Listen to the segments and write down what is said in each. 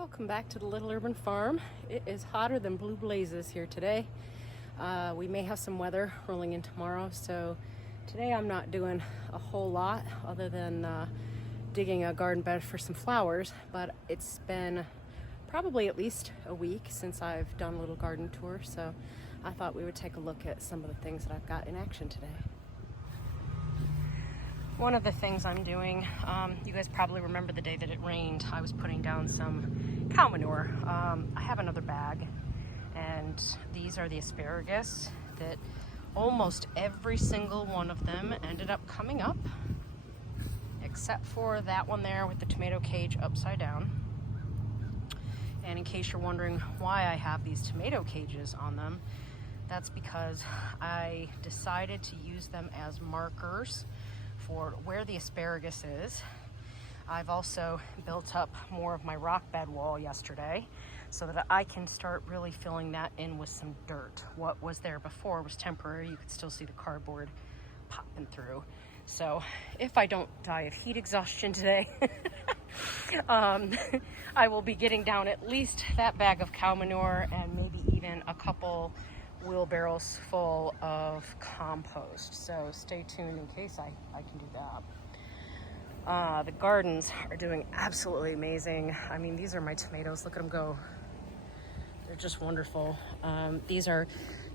Welcome back to the Little Urban Farm. It is hotter than blue blazes here today. We may have some weather rolling in tomorrow, so today I'm not doing a whole lot other than digging a garden bed for some flowers, but it's been probably at least a week since I've done a little garden tour, so I thought we would take a look at some of the things that I've got in action today. One of the things I'm doing, you guys probably remember the day that it rained. I was putting down some cow manure. I have another bag, and these are the asparagus that almost every single one of them ended up coming up, except for that one there with the tomato cage upside down. And in case you're wondering why I have these tomato cages on them, that's because I decided to use them as markers for where the asparagus is. I've also built up more of my rock bed wall yesterday so that I can start really filling that in with some dirt. What was there before was temporary. You could still see the cardboard popping through. So if I don't die of heat exhaustion today, I will be getting down at least that bag of cow manure and maybe even a couple wheelbarrows full of compost. So stay tuned in case I can do that. The gardens are doing absolutely amazing. I mean, these are my tomatoes. Look at them go. They're just wonderful. These are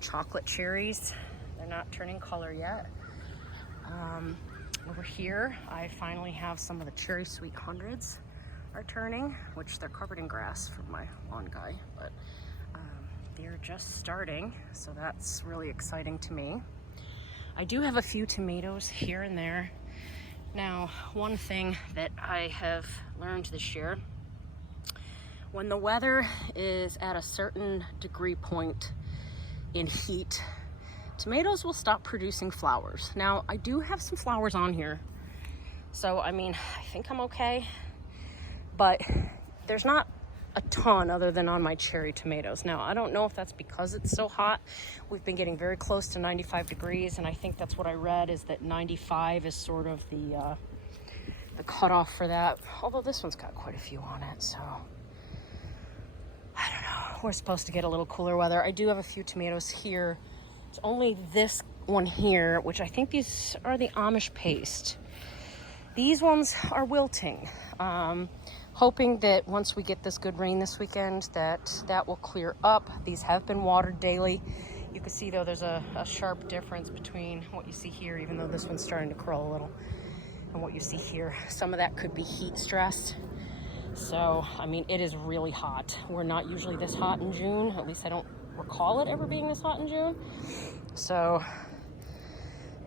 chocolate cherries. They're not turning color yet. Over here, I finally have some of the cherry sweet hundreds are turning, which they're covered in grass from my lawn guy, but they're just starting, so that's really exciting to me. I do have a few tomatoes here and there. Now, one thing that I have learned this year, when the weather is at a certain degree point in heat, tomatoes will stop producing flowers. Now, I do have some flowers on here, so I mean, I think I'm okay, but there's not a ton other than on my cherry tomatoes. Now, I don't know if that's because it's so hot. We've been getting very close to 95 degrees, and I think that's what I read, is that 95 is sort of the cutoff for that. Although this one's got quite a few on it, so I don't know. We're supposed to get a little cooler weather. I do have a few tomatoes here. It's only this one here, which I think these are the Amish paste. These ones are wilting. Hoping that once we get this good rain this weekend, that will clear up. These have been watered daily. You can see though there's a sharp difference between what you see here, even though this one's starting to curl a little, and what you see here. Some of that could be heat stress. So, I mean, it is really hot. We're not usually this hot in June. At least I don't recall it ever being this hot in June. So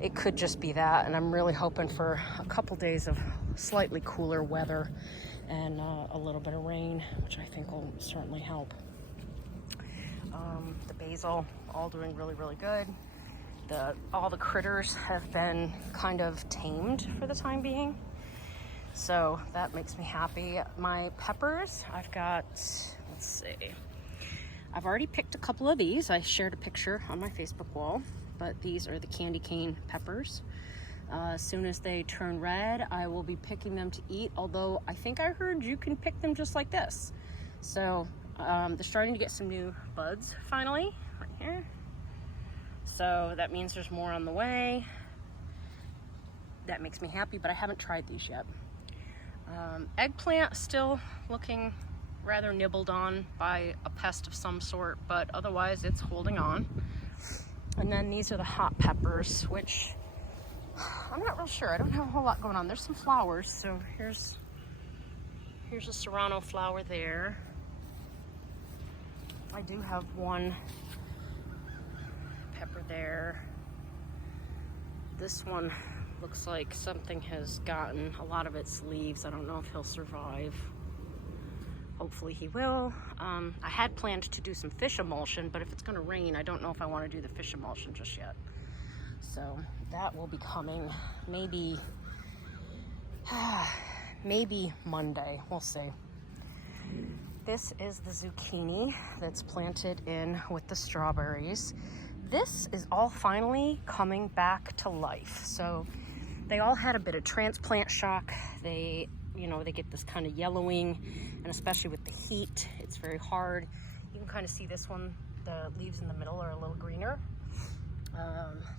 it could just be that, and I'm really hoping for a couple days of slightly cooler weather and a little bit of rain, which I think will certainly help. The basil, all doing really, really good. All the critters have been kind of tamed for the time being, so that makes me happy. My peppers, I've got, let's see, I've already picked a couple of these. I shared a picture on my Facebook wall, but these are the candy cane peppers. As soon as they turn red, I will be picking them to eat, although I think I heard you can pick them just like this. So they're starting to get some new buds finally, right here. So that means there's more on the way. That makes me happy, but I haven't tried these yet. Eggplant still looking rather nibbled on by a pest of some sort, but otherwise it's holding on. And then these are the hot peppers, which I'm not real sure. I don't have a whole lot going on. There's some flowers, so here's a serrano flower there. I do have one pepper there. This one looks like something has gotten a lot of its leaves. I don't know if he'll survive. Hopefully he will. I had planned to do some fish emulsion, but if it's going to rain, I don't know if I want to do the fish emulsion just yet. So that will be coming maybe Monday. We'll see. This is the zucchini that's planted in with the strawberries. This is all finally coming back to life. So they all had a bit of transplant shock. They you know, they get this kind of yellowing, and especially with the heat, it's very hard. You can kind of see this one, the leaves in the middle are a little greener.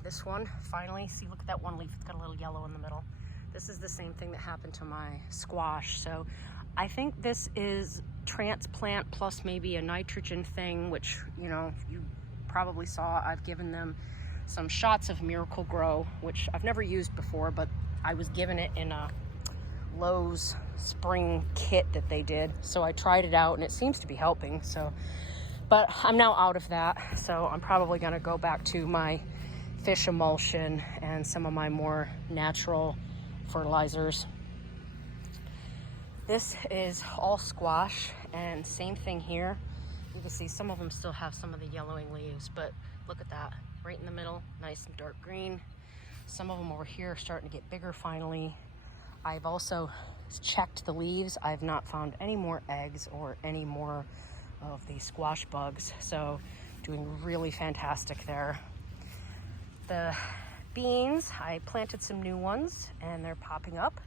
This one, finally, see, look at that one leaf, it's got a little yellow in the middle. This is the same thing that happened to my squash. So I think this is transplant plus maybe a nitrogen thing, which, you know, you probably saw. I've given them some shots of Miracle Grow, which I've never used before, but I was given it in a Lowe's spring kit that they did. So I tried it out and it seems to be helping. So, but I'm now out of that. So I'm probably gonna go back to my fish emulsion and some of my more natural fertilizers. This is all squash, and same thing here. You can see some of them still have some of the yellowing leaves, but look at that, right in the middle, nice and dark green. Some of them over here are starting to get bigger finally. I've also checked the leaves. I've not found any more eggs or any more of the squash bugs, so doing really fantastic there. The beans, I planted some new ones and they're popping up.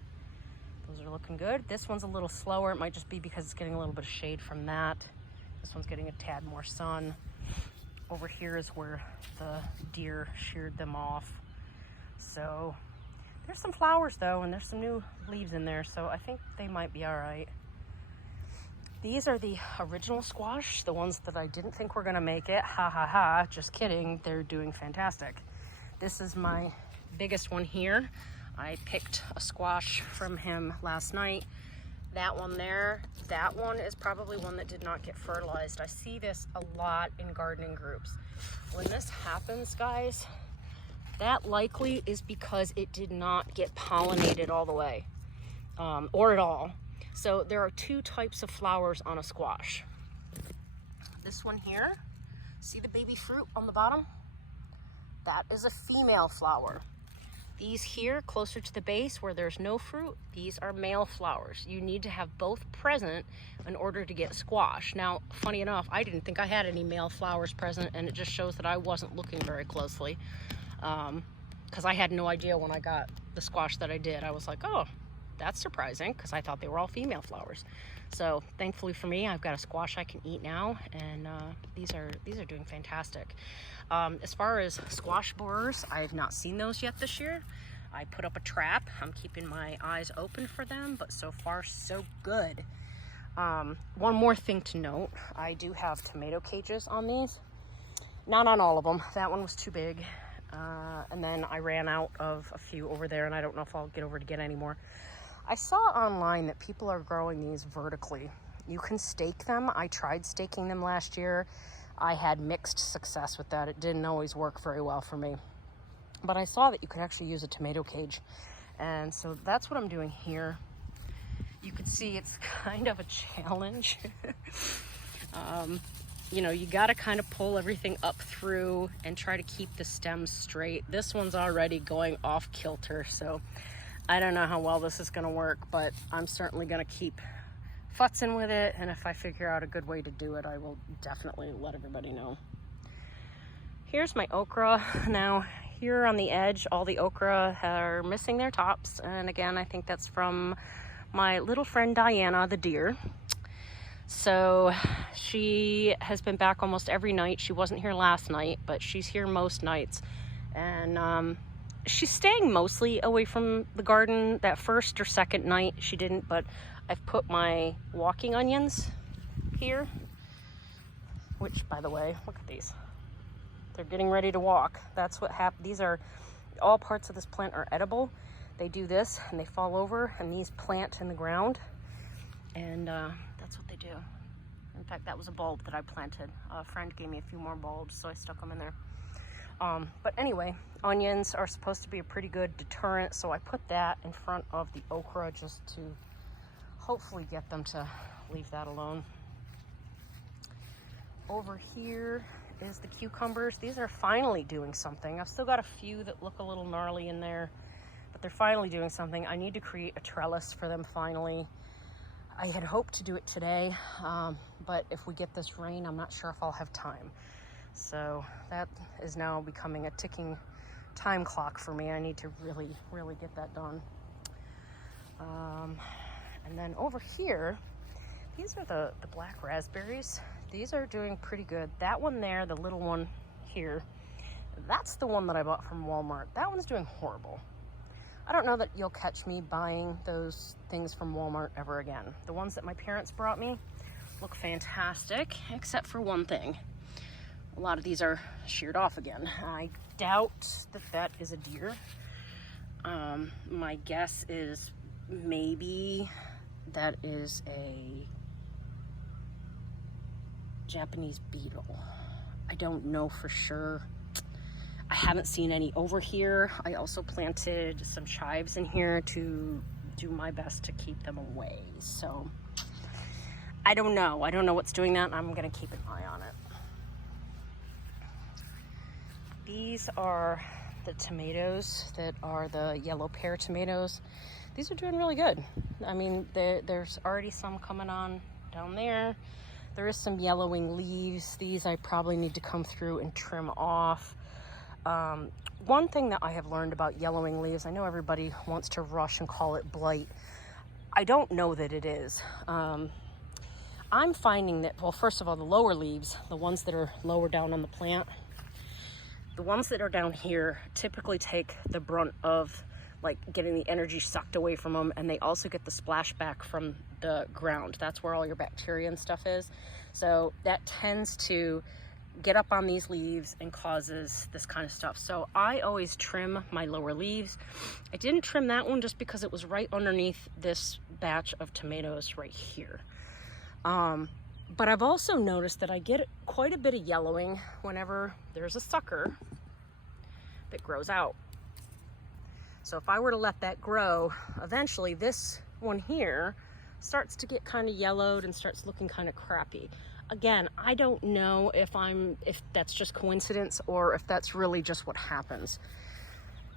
Those are looking good. This one's a little slower. It might just be because it's getting a little bit of shade from that. This one's getting a tad more sun. Over here is where the deer sheared them off. So there's some flowers though, and there's some new leaves in there, so I think they might be all right. These are the original squash, the ones that I didn't think were gonna make it. Ha ha ha, just kidding, they're doing fantastic. This is my biggest one here. I picked a squash from him last night. That one there, that one is probably one that did not get fertilized. I see this a lot in gardening groups. When this happens, guys, that likely is because it did not get pollinated all the way, or at all. So there are two types of flowers on a squash. This one here, see the baby fruit on the bottom? That is a female flower. These here, closer to the base where there's no fruit, these are male flowers. You need to have both present in order to get squash. Now, funny enough, I didn't think I had any male flowers present, and it just shows that I wasn't looking very closely, because I had no idea when I got the squash that I did. I was like, oh, that's surprising, because I thought they were all female flowers. So thankfully for me, I've got a squash I can eat now, and these are doing fantastic. As far as squash borers, I have not seen those yet this year. I put up a trap. I'm keeping my eyes open for them, but so far so good. One more thing to note, I do have tomato cages on these. Not on all of them. That one was too big. And then I ran out of a few over there, and I don't know if I'll get over to get any more. I saw online that people are growing these vertically. You can stake them. I tried staking them last year. I had mixed success with that. It didn't always work very well for me. But I saw that you could actually use a tomato cage. And so that's what I'm doing here. You can see it's kind of a challenge. You know, you got to kind of pull everything up through and try to keep the stems straight. This one's already going off kilter, so I don't know how well this is going to work, but I'm certainly going to keep futzing with it, and if I figure out a good way to do it, I will definitely let everybody know. Here's my okra. Now, here on the edge, all the okra are missing their tops, and again, I think that's from my little friend Diana, the deer. So she has been back almost every night. She wasn't here last night, but she's here most nights, and she's staying mostly away from the garden. That first or second night she didn't, but I've put my walking onions here, which, by the way, look at these. They're getting ready to walk. That's what happened. These are, all parts of this plant are edible. They do this and they fall over, and these plant in the ground, and that's what they do. In fact, that was a bulb that I planted. A friend gave me a few more bulbs, so I stuck them in there. But anyway, onions are supposed to be a pretty good deterrent, so I put that in front of the okra just to hopefully get them to leave that alone. Over here is the cucumbers. These are finally doing something. I've still got a few that look a little gnarly in there, but they're finally doing something. I need to create a trellis for them finally. I had hoped to do it today, but if we get this rain, I'm not sure if I'll have time. So that is now becoming a ticking time clock for me. I need to really, really get that done. And then over here, these are the black raspberries. These are doing pretty good. That one there, the little one here, that's the one that I bought from Walmart. That one's doing horrible. I don't know that you'll catch me buying those things from Walmart ever again. The ones that my parents brought me look fantastic, except for one thing. A lot of these are sheared off again. I doubt that that is a deer. My guess is maybe that is a Japanese beetle. I don't know for sure. I haven't seen any over here. I also planted some chives in here to do my best to keep them away. So I don't know. I don't know what's doing that. I'm gonna keep an eye on it. These are the tomatoes that are the Yellow Pear Tomatoes. These are doing really good. I mean, there's already some coming on down there. There is some yellowing leaves. These I probably need to come through and trim off. One thing that I have learned about yellowing leaves, I know everybody wants to rush and call it blight. I don't know that it is. I'm finding that, well, first of all, the lower leaves, the ones that are lower down on the plant, the ones that are down here typically take the brunt of like getting the energy sucked away from them, and they also get the splashback from the ground. That's where all your bacteria and stuff is. So that tends to get up on these leaves and causes this kind of stuff. So I always trim my lower leaves. I didn't trim that one just because it was right underneath this batch of tomatoes right here. But I've also noticed that I get quite a bit of yellowing whenever there's a sucker that grows out. So if I were to let that grow, eventually this one here starts to get kind of yellowed and starts looking kind of crappy. Again, I don't know if that's just coincidence or if that's really just what happens.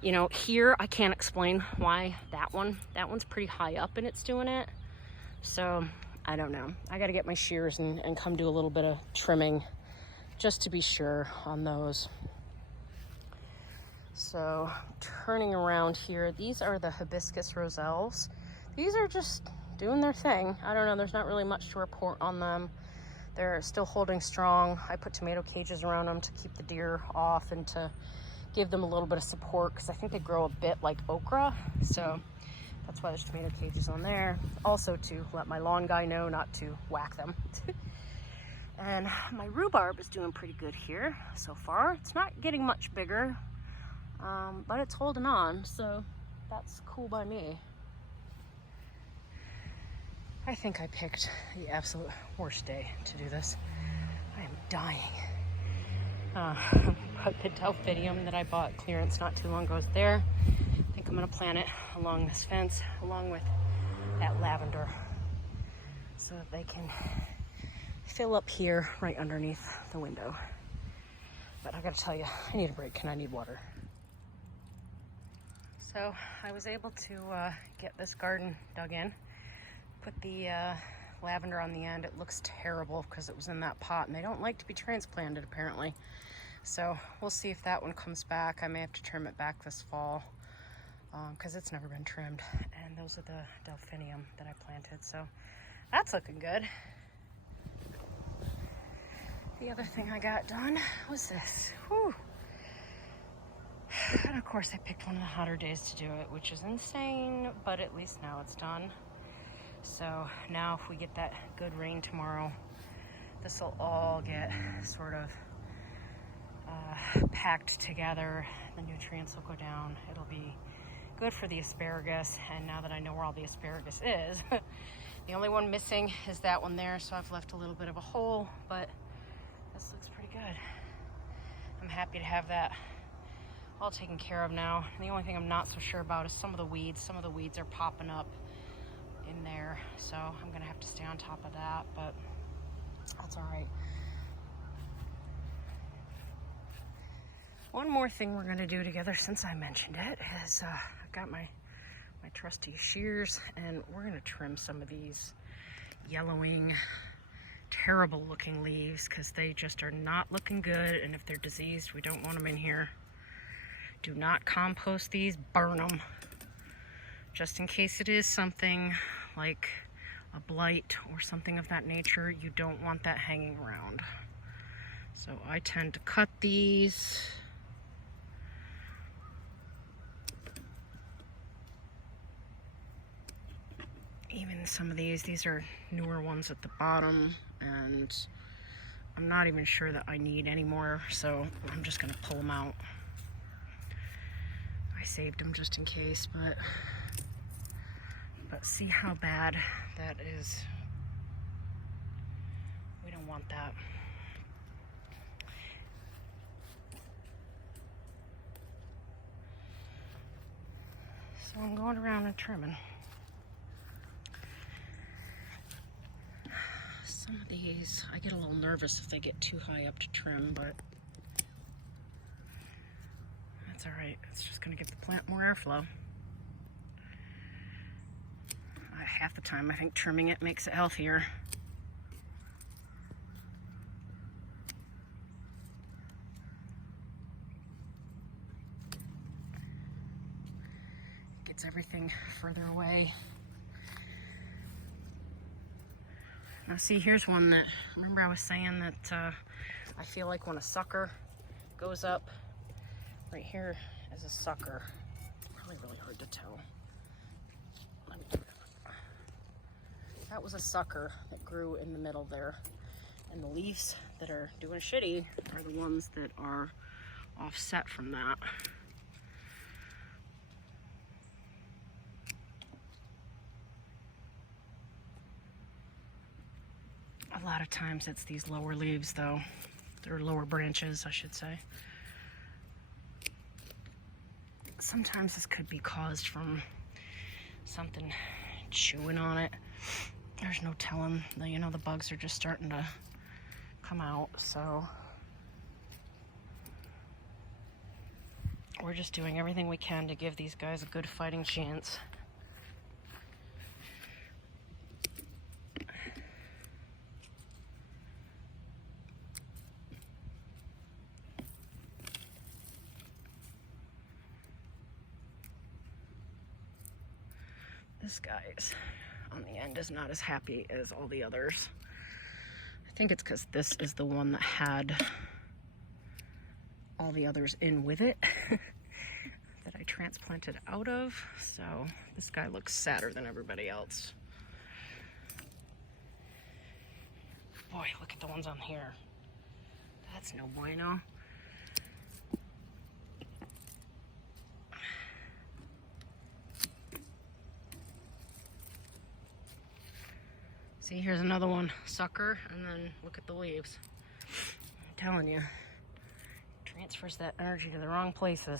You know, here I can't explain why that one's pretty high up and it's doing it. So I don't know. I got to get my shears and come do a little bit of trimming just to be sure on those. So turning around here, these are the hibiscus roselles. These are just doing their thing. I don't know, there's not really much to report on them. They're still holding strong. I put tomato cages around them to keep the deer off and to give them a little bit of support because I think they grow a bit like okra. So that's why there's tomato cages on there. Also to let my lawn guy know not to whack them. And my rhubarb is doing pretty good here so far. It's not getting much bigger, but it's holding on, so that's cool by me. I think I picked the absolute worst day to do this. I am dying. But the delphinium that I bought clearance not too long ago is there. I think I'm gonna plant it along this fence, along with that lavender, so that they can fill up here right underneath the window. But I gotta tell you, I need a break and I need water. So I was able to get this garden dug in. Put the lavender on the end. It looks terrible because it was in that pot and they don't like to be transplanted apparently. So we'll see if that one comes back. I may have to trim it back this fall because it's never been trimmed. And those are the delphinium that I planted. So that's looking good. The other thing I got done was this. Whew. And of course I picked one of the hotter days to do it, which is insane, but at least now it's done. So now if we get that good rain tomorrow, this will all get sort of packed together. The nutrients will go down. It'll be good for the asparagus. And now that I know where all the asparagus is, the only one missing is that one there. So I've left a little bit of a hole, but this looks pretty good. I'm happy to have that all taken care of now. And the only thing I'm not so sure about is some of the weeds. Some of the weeds are popping up in there, so I'm gonna have to stay on top of that, but that's all right. One more thing we're gonna do together since I mentioned it is I've got my trusty shears and we're gonna trim some of these yellowing, terrible looking leaves because they just are not looking good, and if they're diseased, we don't want them in here. Do not compost these, burn them. Just in case it is something like a blight or something of that nature, you don't want that hanging around. So I tend to cut these. Even some of these are newer ones at the bottom, and I'm not even sure that I need any more, so I'm just gonna pull them out. I saved them just in case, but see how bad that is. We don't want that. So I'm going around and trimming. Some of these, I get a little nervous if they get too high up to trim, but that's all right. It's just gonna give the plant more airflow. Half the time I think trimming it makes it healthier. Gets everything further away. Now see, here's one that, remember I was saying that I feel like when a sucker goes up, right here is a sucker. Probably really hard to tell. That was a sucker that grew in the middle there. And the leaves that are doing shitty are the ones that are offset from that. A lot of times it's these lower leaves though. They're lower branches, I should say. Sometimes this could be caused from something chewing on it. There's no telling. You know, the bugs are just starting to come out, so we're just doing everything we can to give these guys a good fighting chance. This guy's on the end is not as happy as all the others. I think it's because this is the one that had all the others in with it that I transplanted out of. So this guy looks sadder than everybody else. Boy, look at the ones on here. That's no bueno. See, here's another one, sucker, and then look at the leaves. I'm telling you, transfers that energy to the wrong places.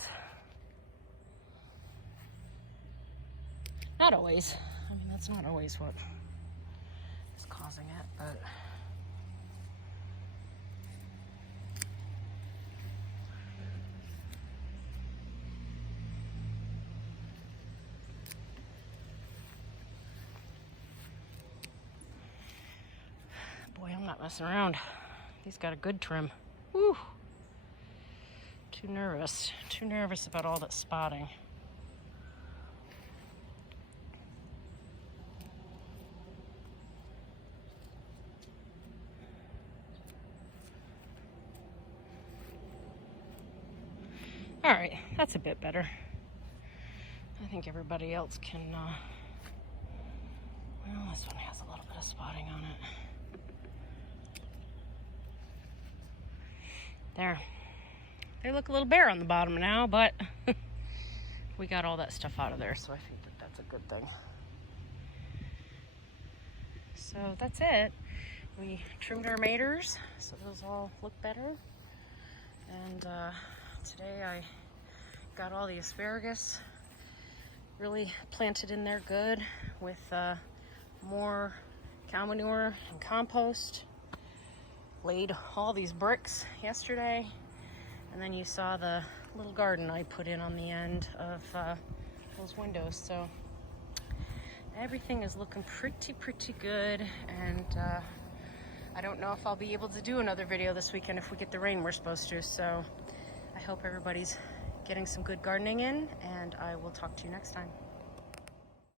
Not always. I mean, that's not always what is causing it, but boy, I'm not messing around. He's got a good trim. Woo! Too nervous about all that spotting. All right, that's a bit better. I think everybody else can, well, this one has a little bit of spotting on it. There. They look a little bare on the bottom now, but we got all that stuff out of there, so I think that that's a good thing. So that's it. We trimmed our maters, so those all look better. And today I got all the asparagus really planted in there good with more cow manure and compost. Laid all these bricks yesterday, and then you saw the little garden I put in on the end of those windows. So everything is looking pretty good, and I don't know if I'll be able to do another video this weekend if we get the rain we're supposed to. So I hope everybody's getting some good gardening in, and I will talk to you next time.